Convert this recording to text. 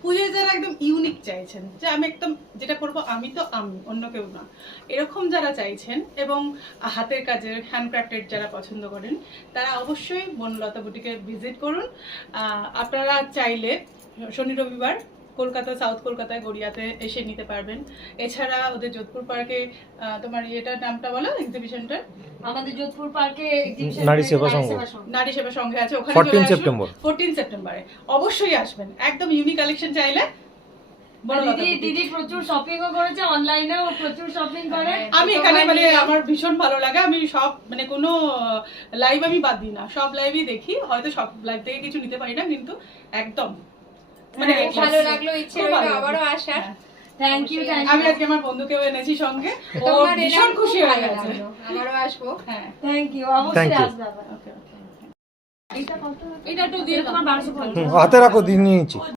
পুজোয় যারা একদম ইউনিক চাইছেন যে আমি একদম যেটা করবো আমি তো আমি অন্য কেউ না, এরকম যারা চাইছেন এবং হাতের কাজের হ্যান্ডক্রাফটেড যারা পছন্দ করেন তারা অবশ্যই বনলতা বুটিকে ভিজিট করুন। আপনারা চাইলে শনি রবিবার কলকাতা, সাউথ কলকাতায় গড়িয়াতে এসে নিতে পারবেন। এছাড়া ওদের যোধপুর পার্কে তোমার এটার নামটা বলো, এক্সিবিশনটা আমাদের যোধপুর পার্কে নারী সেবা সংঘ, নারী সেবা সংঘে আছে, ওখানে 14 সেপ্টেম্বরে অবশ্যই আসবেন। একদম ইউনিক কালেকশন চাইলে দিদি প্রচুর শপিংও করেছে, অনলাইনেও প্রচুর শপিং করে। আমি এখানে মানে আমার ভীষণ ভালো লাগে, আমি সব মানে কোনো লাইভ আমি বাদ দিই না, সব লাইভই দেখি। হয়তো সব লাইভ থেকে কিছু নিতে পারি না, কিন্তু একদম মানে ভালো লাগলো, ইচ্ছে হলো আবারও আসার। Thank you. আমি আজকে আমার বন্ধুকেও এনেছি সঙ্গে, ও ভীষণ খুশি হয়ে গেছে। আবারও আসবো। হ্যাঁ, থ্যাংক ইউ, অবশ্যই আসবে আবার। ওকে। এটা কত? এটা একটু দিয়ে তোমার 1250। হাতে রাখো, দিয়ে নিয়েছি।